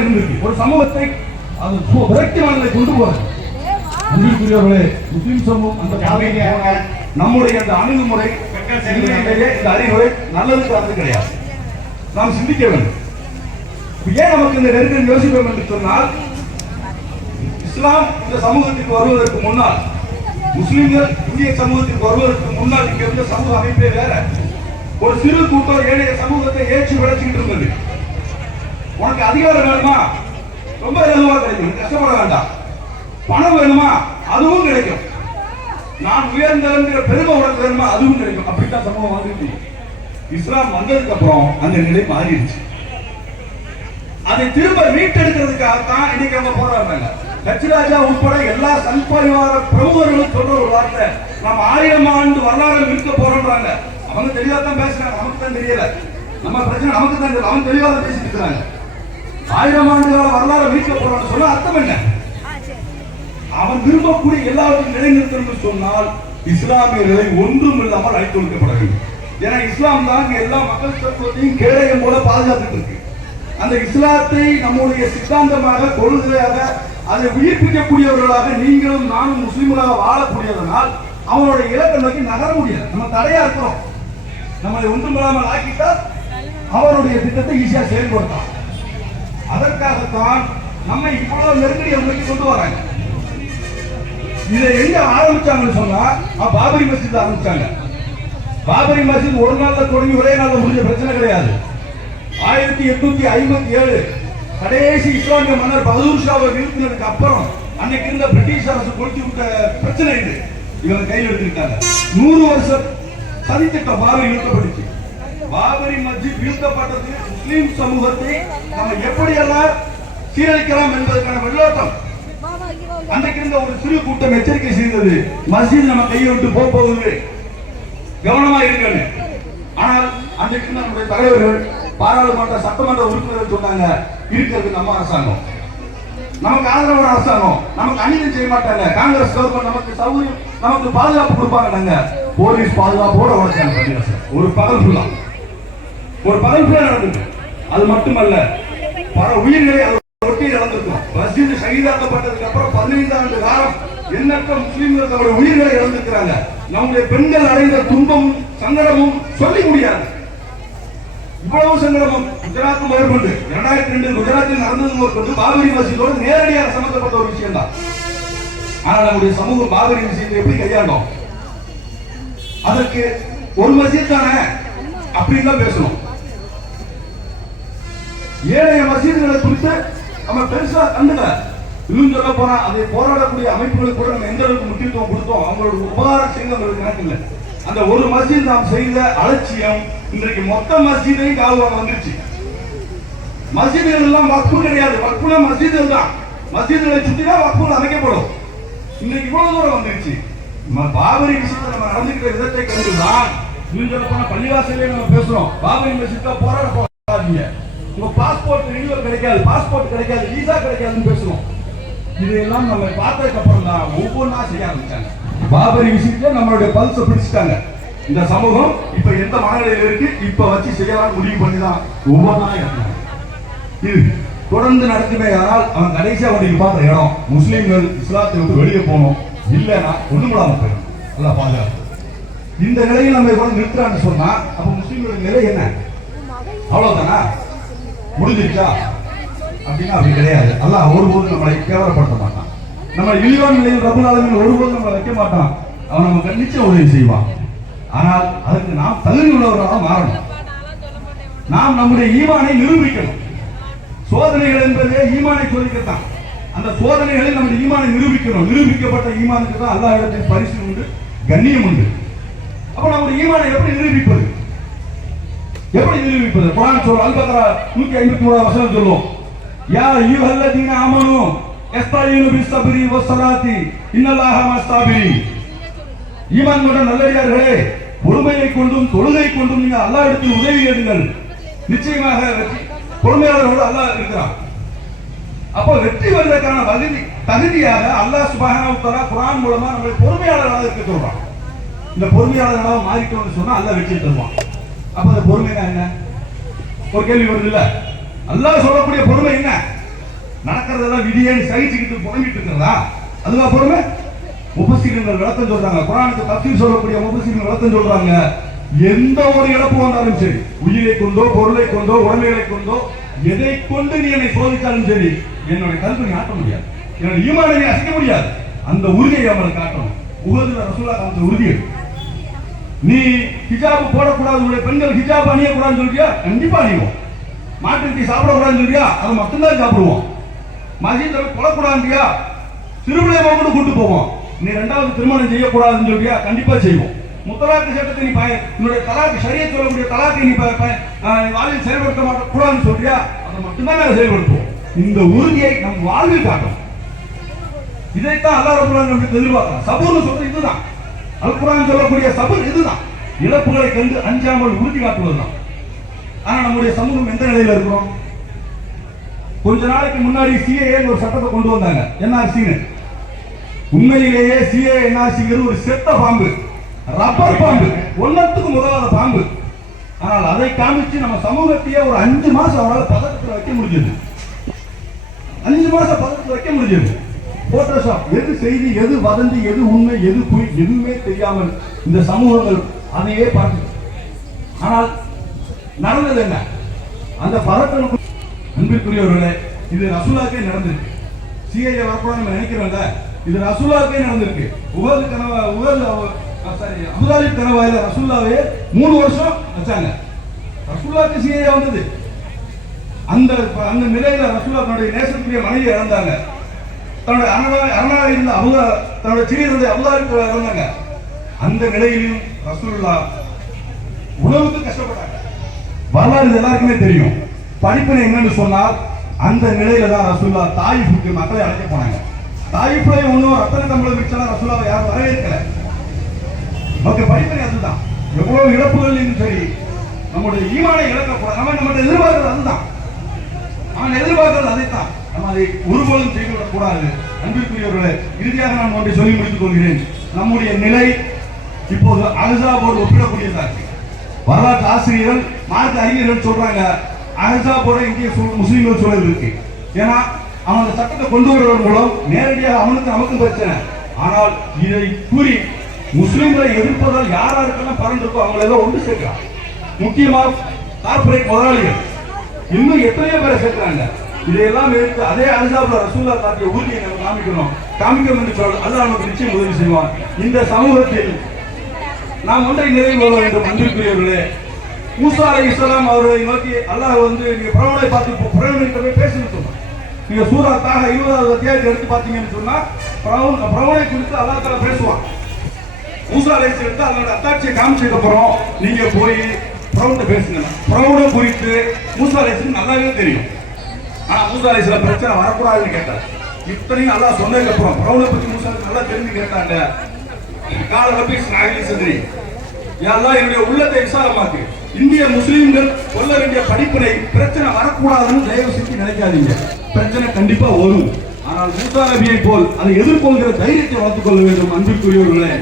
தான் இருந்திருக்கு. ஒரு சமூகத்தை அது விரக்தி மனநிலை கொண்டு போறது. அன்பிற்குரியவர்களே, முஸ்லிம் சமூகம் அந்த பாதையிலே நம்முடைய அந்த அணுகுமுறை இந்த அறிவுரை நல்லதுக்கு அது கிடையாது. நாம் சிந்திக்க வேண்டும். ஏன் நமக்கு இந்த நெருக்கடி யோசிப்போம் என்று சொன்னால், இஸ்லாம் இந்த சமூகத்திற்கு வருவதற்கு முன்னால், முஸ்லிம்கள் இந்திய சமூகத்திற்கு வருவதற்கு முன்னால் இங்க இருந்த சமூக அமைப்பே வேற. ஒரு சிறு கூட்டம் ஏழைய சமூகத்தை ஏற்றி விளைச்சிக்கிட்டு இருந்தது. உனக்கு அதிகாரம் வேணுமா, ரொம்ப இலகுவா கிடைக்கும், கஷ்டப்பட வேண்டாம். பணம் வேணுமா, அதுவும் கிடைக்கும். நான் உயர்ந்த பெருமை உனக்கு வேணுமா, அதுவும் கிடைக்கும். அப்படித்தான் சமூகம் வந்துருச்சு. இஸ்லாம் வந்ததுக்கு அப்புறம் அந்த நிலை மாறிடுச்சு. அதை திரும்ப மீட்டெடுக்கிறதுக்காகத்தான் இன்னைக்கு அவங்க போராடுறாங்க. லட்சுராஜா உட்பட எல்லா சங்பரிவார பிரமுகர்களும் சொல்ற ஒரு வார்த்தை, நம்ம 1000 ஆண்டு வரலாறு மீட்க போறோம்ன்றாங்க. அவங்க தெளிவா தான் பேசுறாங்க, நமக்கு தான் தெரியல. நம்ம பிரச்சனை நமக்கு தான் தெரியல, அவங்க தெளிவா தான் பேசிட்டு இருக்காங்க. 1000 ஆண்டு கால வரலாறு மீட்க போறோம்னு சொல்ல அர்த்தம் என்ன? அவன் விரும்பக்கூடிய எல்லாவற்றையும் நிலைநிறுத்தணும் சொன்னால் இஸ்லாமியர்களை ஒன்றும் இல்லாமல் அழைத்து ஒழிக்கப்பட வேண்டும். ஏன்னா இஸ்லாம் தான் எல்லா மக்கள் தத்துவத்தையும் கேடயம் போல பாதுகாத்துட்டு இருக்கு. அந்த இஸ்லாத்தை நம்முடைய சித்தாந்தமாக, கொள்கையாக, அதை உயிர்ப்பிக்கக்கூடியவர்களாக நீங்களும் நானும் முஸ்லிம்களாக வாழக்கூடியதனால் அவனுடைய இலக்கை நோக்கி நகர முடியாது. நம்ம தடையா இருக்கிறோம். நம்மளை ஒன்றுமில்லாமல் ஆக்கிட்டால் அவருடைய திட்டத்தை ஈஸியா செயல்படுத்தலாம். அதற்காகத்தான் நம்மை இவ்வளவு நெருக்கடி நோக்கி கொண்டு வராங்க. இதை எங்க ஆரம்பிச்சாங்கன்னு சொன்னா, பாபரி மஸ்ஜித் ஆரம்பிச்சாங்க. பாபரி மஸ்ஜித் ஒரு நாள்ல தொடங்கி ஒரே நாள்ல முடிஞ்ச பிரச்சனை கிடையாது. 1857 கடைசி இஸ்லாமிய மன்னர் பகதூர் ஷாவை வீழ்த்தினதுக்கு அப்புறம் அன்னைக்கு இருந்த பிரிட்டிஷ் அரசு கொடுத்து விட்ட பிரச்சனை இது. இவங்க கையில் எடுத்துக்கிட்டாங்க. 100 வருஷம் சதித்திட்டம் பாபரி வீழ்த்தப்பட்டுச்சு. பாபரி மஸ்ஜித் வீழ்த்தப்பட்டது முஸ்லிம் சமூகத்தை நம்ம எப்படியெல்லாம் சீரழிக்கலாம் என்பதற்கான வெள்ளோட்டம். அன்றைக்கு இருந்த ஒரு சிறு கூட்டம் எச்சரிக்கை செய்தது, மஸ்ஜித் நம்ம கையை விட்டு போகுது, கவனமா இருக்க. ஆனால் அன்றைக்கு நம்முடைய தலைவர்கள், பாராளுமன்ற சட்டமன்ற உறுப்பினர்கள் சொன்னாங்க, இருக்கிறது நம்ம அரசாங்கம், நமக்கு ஆதரவான அரசாங்கம், நமக்கு அநீதி செய்ய மாட்டாங்க, காங்கிரஸ் கவர்மெண்ட் நமக்கு சௌகரியம், நமக்கு பாதுகாப்பு கொடுப்பாங்க. போலீஸ் பாதுகாப்போட உழைச்சாங்க. ஒரு பகல் ஃபுல்லா நடந்தது. அது மட்டுமல்ல, பல உயிர்களை ஒட்டி இழந்திருக்கும். மஸ்ஜித் ஷஹீதாக்கப்பட்டதுக்கு அப்புறம் 15 ஆண்டு காலம் எண்ணற்ற முஸ்லிம்கள் தங்களுடைய உயிர்களை இழந்திருக்கிறாங்க. நம்முடைய பெண்கள் அடைந்த துன்பமும் சங்கடமும் சொல்லி முடியாது. இவ்வளவு சங்கடமும் குஜராத் முதற்கொண்டு 2002 குஜராத்தில் நடந்தது முதற்கொண்டு பாபரி மஸ்ஜிதோடு நேரடியாக சம்பந்தப்பட்ட ஒரு விஷயம் தான். ஆனால் நம்முடைய சமூகம் பாபரி மஸ்ஜிதை எப்படி கையாண்டோம்? அதற்கு ஒரு மஸ்ஜித் தானே அப்படின்னு தான் பேசணும். ஏழைய மஸ்ஜிதுகளை குறித்து நம்ம பெருசா கண்டுல. இன்னும் சொல்ல போனா, அதை போராடக்கூடிய அமைப்புகளுக்கு கூட நம்ம எந்த அளவுக்கு முக்கியத்துவம் கொடுத்தோம், அவங்களோட உபகாரம் செய்து அவங்களுக்கு கணக்கு இல்லை. அந்த ஒரு மஸ்ஜித் நாம் செய்த அலட்சியம் இன்றைக்கு மொத்த மஸ்ஜிதையும் காவலாக வந்துருச்சு. மஸ்ஜிதுகள் எல்லாம் வக்ஃபு கிடையாது, வக்ஃபுல மஸ்ஜிதுகள் தான். மஸ்ஜிதுகளை சுத்தி தான் வக்ஃபுகள் அமைக்கப்படும். இன்னைக்கு இவ்வளவு தூரம் வந்துருச்சு. பாபரி விஷயத்தை நம்ம நடந்துக்கிற விதத்தை கண்டுதான் இன்னும் சொல்ல போனா பள்ளிவாசலே நம்ம பேசுறோம், பாபரி மஸ்ஜிதா போராட போகாதீங்க, உங்க பாஸ்போர்ட் ரினியூவல் கிடைக்காது, பாஸ்போர்ட் கிடைக்காது, விசா கிடைக்காதுன்னு பேசுறோம். இதையெல்லாம் நம்ம பார்த்ததுக்கு அப்புறம் தான் ஒவ்வொன்றா செய்ய ஆரம்பிச்சாங்க. பாபரி விஷயத்துல நம்மளுடைய பல்ஸை பிடிச்சிட்டாங்க. இந்த சமூகம் இப்ப எந்த மனநிலையில் இருக்கு, இப்ப வச்சு செய்யலாம் முடிவு பண்ணிதான் ஒவ்வொன்றா இருந்தாங்க. இது தொடர்ந்து நடக்குமே. ஆனால் அவன் கடைசியா வந்து பார்த்த இடம் முஸ்லீம்கள் இஸ்லாத்தை விட்டு வெளியே போகணும், இல்லைன்னா ஒண்ணுமிடாம போயிடும். நல்லா பாதுகாப்பு. இந்த நிலையில் நம்ம கூட நிறுத்துறான்னு சொன்னா அப்ப முஸ்லீம்களுடைய நிலை என்ன? அவ்வளவுதானா? முடிஞ்சிருச்சா? அப்படின்னா அப்படி கிடையாது. அல்லாஹ் ஒருபோதும் நம்மளை கேவலப்படுத்த மாட்டான். நம்ம இழிவான நிலையில் ரப்பல் ஆலமீன் ஒருபோதும் நம்மளை வைக்க மாட்டான். அவன் நமக்கு நிச்சயம் உதவி செய்வான். ஆனால் அதற்கு நாம் தகுதி உள்ளவர்களாக மாறணும். நாம் நம்முடைய ஈமானை நிரூபிக்கணும். சோதனைகள் என்பதே ஈமானை சோதிக்கத்தான். அந்த சோதனைகளில் நம்முடைய ஈமானை நிரூபிக்கணும். நிரூபிக்கப்பட்ட ஈமானுக்கு தான் அல்லாஹ் இடத்தில் பரிசு உண்டு, கண்ணியம் உண்டு. அப்ப நம்முடைய ஈமானை எப்படி நிரூபிப்பது? குர்ஆன் சூரா அல்-பக்ரா 153 வசனம் சொல்லும், யா அய்யுஹல்லதீன ஆமனூ இஸ்தஈனு பிஸ்ஸப்ரி வஸ்ஸலாத்தி இன்னல்லாஹ மஸ்ஸாபிரீன். ஈமான் கொண்ட நல்லடியார்களே, பொறுமையை கொண்டும் தொழுகை கொண்டும் நீங்க அல்லாஹ் இடத்தில் உதவி கேளுங்கள், நிச்சயமாக பொறுமையாளர்களோடு அல்லாஹ் இருக்கிறான். அப்போ வெற்றி வருவதற்கான தகுதியாக அல்லாஹ் சுப்ஹானஹு வ தஆலா குர்ஆன் மூலமா நம்மளை பொறுமையாளர்களாக இருக்க சொல்றான். இந்த பொறுமையாளர்களாக மாறிட்டோம்னு சொன்னா அல்லாஹ் வெற்றி தருவான். அப்ப அந்த பொறுமைனா என்ன? ஒரு கேள்வி வருது இல்ல? அல்லாஹ் சொல்லக்கூடிய பொறுமை என்ன? நடக்கிறதெல்லாம் விதியே சகிச்சுக்கிட்டு புலம்பிட்டு இருக்கிறதா? அதுக்கப்புறமே முஃபஸ்ஸிரீன்கள் விளக்கம் சொல்றாங்க, குர்ஆனுக்கு தஃப்சீர் சொல்லக்கூடிய முஃபஸ்ஸிரீன்கள் விளக்கம் சொல்றாங்க, எந்த ஒரு இழப்பு வந்தாலும் சரி, உயிரை கொண்டோ பொருளை கொண்டோ உடமைகளை கொண்டோ எதை கொண்டு நீ என்னை சோதித்தாலும் சரி, என்னுடைய கல்வி நீ ஆட்ட முடியாது, என்னுடைய ஈமானை நீ அசைக்க முடியாது. அந்த உறுதியை அவங்களுக்கு காட்டணும். உஹதுல ரசூலுல்லாஹ் அந்த உறுதியை, நீ ஹிஜாப் போடக்கூடாது, உடைய பெண்கள் ஹிஜாப் அணியக்கூடாதுன்னு சொல்றியா, கண்டிப்பா அணிவோம். மாட்டுக்கு சாப்பிடக்கூடாதுன்னு சொல்றியா, அதை மட்டும்தான் சாப்பிடுவோம். மஸ்ஜித்ல கொல்லக்கூடாதுன்றியா, சிறுபிள்ளை கூட கூட்டு போவோம். நீ ரெண்டாவது திருமணம் செய்யக்கூடாதுன்னு சொல்றியா, கண்டிப்பா செய்வோம். முத்தலாக்கு சட்டத்தை நீ உன்னுடைய தலாக்கு ஷரியத் சொல்லக்கூடிய தலாக்கை நீ வாழ்வில் செயல்படுத்த மாட்டக்கூடாதுன்னு சொல்றியா, அதை மட்டும்தான் நாங்கள் செயல்படுத்துவோம். இந்த உறுதியை நம் வாழ்வில் காட்டும். இதைத்தான் அல்லாஹ் ரப்பல் ஆலமீன் நமக்கு எதிர்பார்க்கிறான். சபூர்னு சொல்றது இதுதான். அல் குர்ஆன் சொல்லக்கூடிய சபூர் இதுதான். இழப்புகளை கண்டு அஞ்சாமல் உறுதி காட்டுவதுதான். ஆனா நம்முடைய சமூகம் எந்த நிலையில இருக்கிறோம்? கொஞ்ச நாளைக்கு முன்னாடி சிஏஏ ஒரு சட்டத்தை கொண்டு வந்தாங்க, என்ஆர்சின்னு. உண்மையிலேயே சிஏஏ என்ஆர்சிங்கிறது ஒரு செத்த பாம்பு, ரப்பர் பாம்பு, ஒன்னத்துக்கு உதவாத பாம்பு. ஆனால் அதை காமிச்சு நம்ம சமூகத்தையே ஒரு 5 மாசம் அவரால் பதட்டத்தில் வைக்க முடிஞ்சது. 5 மாசம் பதட்டத்தில் வைக்க முடிஞ்சது. போட்டோஷாப், எது செய்தி, எது வதந்தி, எது உண்மை, எது பொய், எதுவுமே தெரியாமல் இந்த சமூகங்கள் அதையே பார்த்து. ஆனால் நடந்தது என்ன? அந்த பதட்டம், அன்பிற்குரியவர்களே, இது ரசூலுல்லாஹ்க்கே நடந்திருக்கு. சிஏஏ வரக்கூடாது நம்ம நினைக்கிறோம்ல, இது ரசூலுல்லாஹ்க்கே நடந்திருக்கு. உஹது கனவா, அபூதாலிப் கனவாயில ரசூலுல்லாஹ்வே 3 வருஷம் வச்சாங்க. ரசூலுல்லாஹ்க்கு சிஏஏ வந்தது. அந்த அந்த நிலையில ரசூலுல்லாஹ் தன்னுடைய நேசத்துக்குரிய மனைவி இறந்தாங்க. தன்னுடைய அரணாக இருந்த தன்னுடைய சிறிய அபூதாலிப் இறந்தாங்க. அந்த நிலையிலும் ரசூலுல்லாஹ் உணவுக்கு கஷ்டப்பட்டாங்க. வரலாறு எல்லாருக்குமே தெரியும். படிப்பினை என்னன்னு சொன்னால், அந்த நிலையில தான் ரசூலுல்லாஹ் தாயிஃபுக்கு மக்களை அழைக்க போனாங்க. தாயிஃப்ல ஒன்றும் ரத்தன கம்பளம் வச்சாலும் ரசூலுல்லாஹ் யாரும் வரவேற்கல. நமக்கு படிப்பினை அதுதான். எவ்வளவு இழப்புகள் சரி, நம்முடைய ஈமானை இழக்கக்கூடாது. நம்ம எதிர்பார்க்கிறது அதுதான். அவன் எதிர்பார்க்கிறது அதைத்தான். நம்ம அதை ஒருபோதும் செய்துவிடக் கூடாது. அன்பிற்குரியவர்களே, இறுதியாக நான் ஒன்றை சொல்லி முடித்துக் கொள்கிறேன். நம்முடைய நிலை இப்போது அஹ்ஸாபோடு ஒப்பிடக்கூடியதா இருக்கு. வரலாற்று ஆசிரியர்கள், மார்க்க அறிஞர்கள் சொல்றாங்க, அஹ்ஸாபோட இந்திய முஸ்லீம்கள் சூழல் இருக்கு. ஏன்னா அவன் அந்த சட்டத்தை கொண்டு வருவதன் மூலம் நேரடியாக அவனுக்கு நமக்கும் பிரச்சனை. ஆனால் இதை கூறி முஸ்லிம்களை எதிர்ப்பதால் யாராருக்கெல்லாம் பலன் இருக்கோ அவங்களை எல்லாம் ஒன்று சேர்க்கிறான். முக்கியமா கார்பரேட் முதலாளிகள் இன்னும் எத்தனையோ பேரை சேர்க்கிறாங்க. இதையெல்லாம் எடுத்து அதே அஹ்ஸாப்ல ரசூலுல்லாஹ் காட்டிய உறுதியை நம்ம காமிக்கணும் என்று சொல்ல அல்லாஹ் நமக்கு நிச்சயம் உதவி செய்வான். இந்த சமூகத்தில் நாம் ஒன்றை நிறைவு கொள்ள வேண்டும். அன்பிற்குரியவர்களே, மூசா அலைஹிஸ்ஸலாம் அவர்களை நோக்கி அல்லாஹ் நீங்க பிரவனை பார்த்து பிரவனிட்ட போய் பேசுன்னு சொன்னான். நீங்க சூரா தாக 20வது அத்தியாயத்தை எடுத்து பார்த்தீங்கன்னு சொன்னா பிரவனை குறித்து அல்லாஹ் தஆலா பேசுவான். மூசா அலைஹிஸ்ஸலாம் அதோட அத்தாட்சியை காமிச்சதுக்கு அப்புறம் நீங்க போய் பிரவனை பேசுங்க. பிரவனை குறித்து மூசா அலைஹிஸ்ஸலாம் நல்லாவே தெரியும். ஆனா மூசா அலைஹிஸ்ஸலாம் பிரச்சனை வரக்கூடாதுன்னு கேட்டார். இத்தனையும் அல்லாஹ் சொன்னதுக்கு அப்புறம் பிரவனை பத்தி மூசா நல்லா தெரிஞ்சு கேட்டாங்க. கால ரபீஸ் நாயகி சதுரி, யா அல்லாஹ் என்னுடைய உள்ளத்தை விசாலமாக்கு. இந்திய முஸ்லிம்கள் சொல்ல வேண்டிய படிப்பினை பிரச்சனை வரக்கூடாதுன்னு தயவு செஞ்சு நினைக்காதீங்க. பிரச்சனை கண்டிப்பா வரும். ஆனால் மூசா நபியை போல் அதை எதிர்கொள்கிற தைரியத்தை வளர்த்துக் கொள்ள வேண்டும். அன்பிற்குரியவர்களே,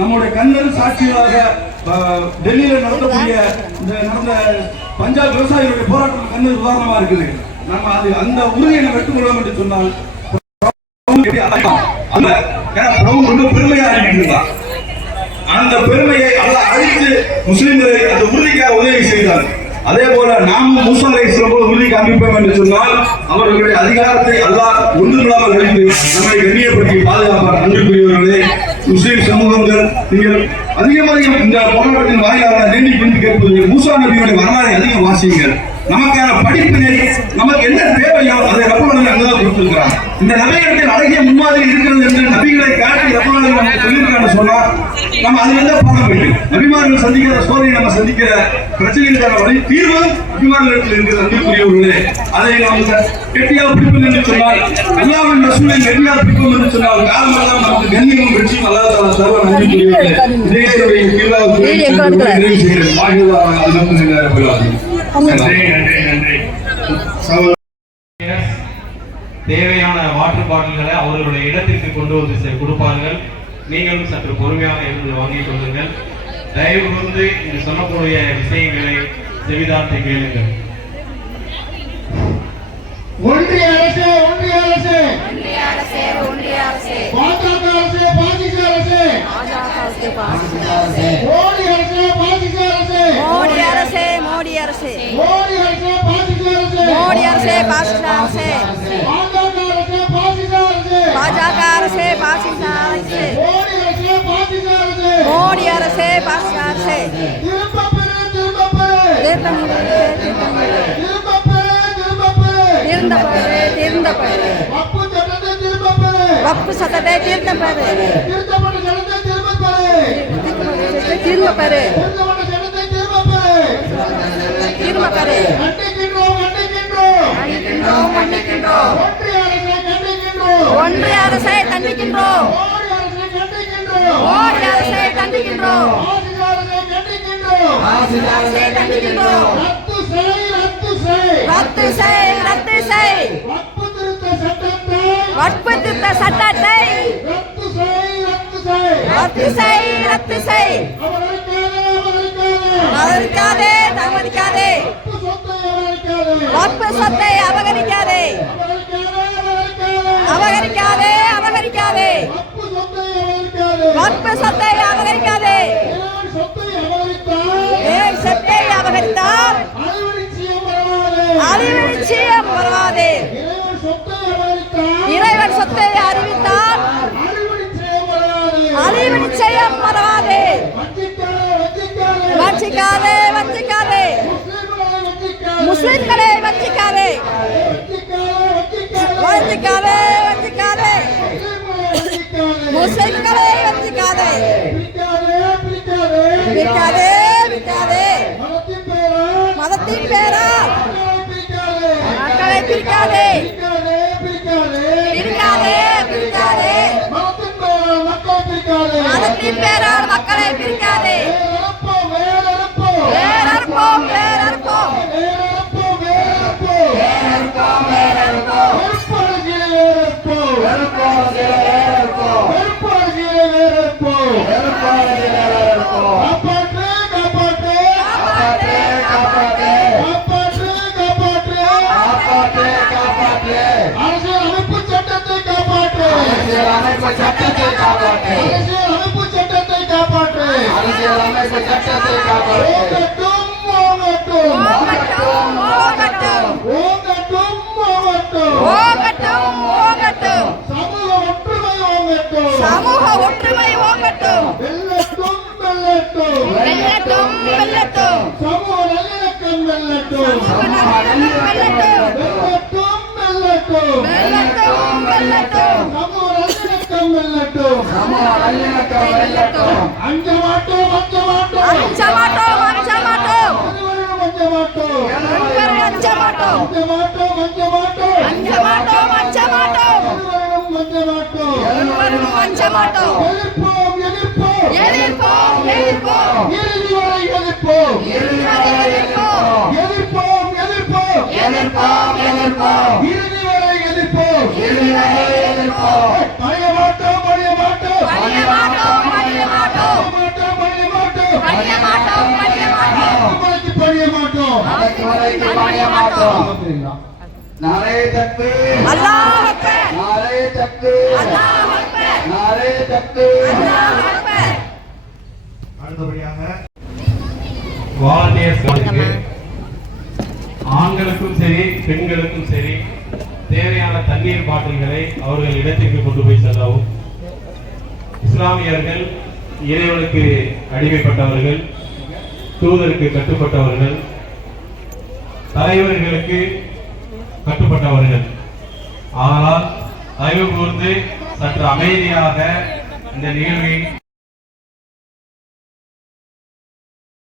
நம்முடைய கண்ணன் சாட்சியாக டெல்லியில நடத்தக்கூடிய நடந்த பஞ்சாப் விவசாயிகளுடைய போராட்டம் கண்ணன் உதாரணமா இருக்குது. நம்ம அது அந்த உறுதியை வெட்டுக்கொள்ளலாம் என்று சொன்னால் பெருமையா இருக்கிறதா, அந்த பெருமையை அல்லாஹ் அழித்து முஸ்லிம்களை அந்த உறுதிக்காக உதவி செய்தார். அதே போல நாமும் மூசா அலைஹிஸ்ஸலாம் போல உறுதி காண்பிப்போம் என்று சொன்னால் அவர்களுடைய அதிகாரத்தை அல்லாஹ் ஒன்றுமில்லாமல் அழித்து நம்மை கண்ணியப்படுத்தி பாதுகாப்பார். அன்பிற்குரியவர்களே, முஸ்லிம் சமூகங்கள் நீங்கள் அதிகமாக இந்த போராட்டத்தின் வாயிலாக நீண்டி பிடித்து கேட்பது, மூசா நபியுடைய வரலாறை அதிகம் வாசியுங்கள். நமக்கான படிப்பினை நமக்கு என்ன தேவையோ அதை ரப்பல் ஆலமீன் அங்கதான் கொடுத்திருக்கிறார். இந்த நபிகளிடத்தில் அழகிய முன்மாதிரி இருக்கிறது என்று நபிகளை காட்டி ரப்பல் ஆலமீன் நமக்கு சொல்லியிருக்கான்னு சொன்னா நம்ம அதுல இருந்து பாடம் போயிடும். நபிமார்கள் சந்திக்கிற சோதனை, நம்ம சந்திக்கிற பிரச்சனைகளுக்கான வழி தீர்வு நபிமார்களிடத்தில் இருக்கிறது. அன்பிற்குரியவர்களே, அதை நாம் கெட்டியாக பிடிப்போம் என்று சொன்னால், அல்லாஹ்வின் ரசூலை கெட்டியாக பிடிப்போம் என்று சொன்னால் காலமெல்லாம் நமக்கு கண்ணியமும் வெற்றியும் அல்லாஹ் தஆலா தருவார். அன்பிற்குரியவர்களே, இதே நிறைவு செய்கிறேன். தேவையான வாட்டர் பாட்டில்களை அவர்களுடைய இடத்திற்கு கொண்டு வந்து கொடுப்பார்கள். நீங்களும் சற்று பொறுமையாக இருந்து வாங்கிக் கொள்ளுங்கள். தயவு கூர்ந்து இது சொல்லக்கூடிய விஷயங்களை செவிதார்த்தை கேளுங்கள். ஒன்றிய அரசு ஒன்றிய அரசே பாஜக அரசே பாசிச அரசே மோடி அரசே பாசிச அரசே மோடி அரசே மோடி அரசே மோடி அரசே பாசிச அரசே மோடி அரசே பாசிச அரசே பாஜக அரசே பாசிச அரசே பாஜக அரசே பாசிச அரசே மோடி அரசே பாசிச அரசே மோடி அரசே பாசிச அரசே திரும்ப பெறு திரும்ப பெறு திரும்ப பெறு திரும்ப பெறு வப்பு சட்டத்தை திரும்ப பெறு வப்பு சட்டத்தை திரும்ப பெறு திருத்தப்பட்ட சட்டத்தை திரும்ப பெறு திரும்ப பெறு திருத்தப்பட்ட சட்டத்தை திரும்ப பெறு திரும்ப பெறு கண்டிக்கின்றோம் கண்டிக்கின்றோம் கண்டிக்கின்றோம் ஒன்றிய அரசை கண்டிக்கின்றோம் ஒன்றிய அரசை கண்டிக்கின்றோம் மோடி அரசை கண்டிக்கின்றோம் மோடி அரசை கண்டிக்கின்றோம் பாசிச அரசை கண்டிக்கின்றோம் பாசிச அரசை கண்டிக்கின்றோம் ரத்து செய் ரத்து செய் வப்பு திருத்த சட்டத்தை வற்பு திருத்த சட்டத்தை ரத்து செய் ரத்து செய் ரத்து செய் அவமதிக்காதே அவமதிக்காதே வப்பு சொத்தை அவமதிக்காதே அவமதிக்காதே அவமதிக்காதே வப்பு சொத்தை அவமதிக்காதே வற்பு சொத்தை அவமதிக்காதே இறைவன் சொத்தை அவமதித்தால் ஏன் சொத்தை அவமதித்தால் அழிவடிச்சியம் வராதே இறைவன் சொத்தை அறிவித்தால் அழிவு நிச்சயம் வராதே வஞ்சிக்காதே வஞ்சிக்காதே முஸ்லிம்களை வஞ்சிக்காதே வஞ்சிக்காதே வஞ்சிக்காதே முஸ்லிம்களை வஞ்சிக்காதே விற்காதே விற்காதே மதத்தின் பேரால் மக்களை பிரிக்காதே பிரிக்காதே பிரிக்காதே மதத்தின் பேரால் மக்களை பிரிக்காதே வேறறுப்போம் வேறறுப்போம் அரசியலமைப்பு சட்டத்தை காப்பாற்று அரசியலமைப்பு சட்டத்தை காப்பாற்று ஓங்கட்டும் ஓங்கட்டும் ஓங்கட்டும் ஓங்கட்டும் ஓங்கட்டும் சமூக ஒற்றுமை ஓங்கட்டும் சமூக ஒற்றுமை ஓங்கட்டும் வெல்லட்டும் வெல்லட்டும் வெல்லட்டும் வெல்லட்டும் சமூக நல்லிணக்கம் வெல்லட்டும் வெல்லட்டும் வெல்லட்டும் வெல்லட்டும் வெல்லட்டும் சமூக நல்லிணக்கம் வெல்லட்டும் அஞ்ச மாட்டோம் அஞ்ச மாட்டோம் அஞ்ச மாட்டோம் அஞ்ச மாட்டோம் அஞ்ச மாட்டோம் அஞ்ச மாட்டோம் அஞ்ச மாட்டோம் அஞ்ச மாட்டோம் அஞ்ச மாட்டோம் அஞ்ச மாட்டோம் அஞ்ச மாட்டோம் ஒருவரும் அஞ்ச மாட்டோம் எதிர்ப்போம் எதிர்ப்போம் எதிர்ப்போம் எதிர்ப்போம் இறுதி வரை எதிர்ப்போம் எதிர்ப்போம் எதிர்ப்போம் எதிர்ப்போம் எதிர்ப்போம் எதிர்ப்போம் இறுதி வரை எதிர்ப்போம் பழைய மாட்டோம் பழைய மாட்டோம் பணிய மாட்டோம் பணிய மாட்டோம் பழைய மாட்டோம் பணிய மாட்டோம் பணிய மாட்டோம் உங்களுக்கு பழைய மாட்டோம் பணிய மாட்டோம் नारे तकबीर அல்லாஹ் அக்பர் नारे तकबीर அல்லாஹ் அக்பர் नारे तकबीर அல்லாஹ் அக்பர் அடுத்தபடியாக வாலண்டியர்ஸ்களுக்கு ஆண்களுக்கும் சரி பெண்களுக்கும் சரி தேவையான தண்ணீர் பாட்டில்களை அவர்கள் இடத்திற்கு கொண்டு போய் செல்லவும். இஸ்லாமியர்கள் இறைவனுக்கு அடிமைப்பட்டவர்கள், தூதருக்கு கட்டுப்பட்டவர்கள், தலைவர்களுக்கு கட்டுப்பட்டவர்கள். ஆனால் தயவு கூர்ந்து சற்று அமைதியாக இந்த நிகழ்வை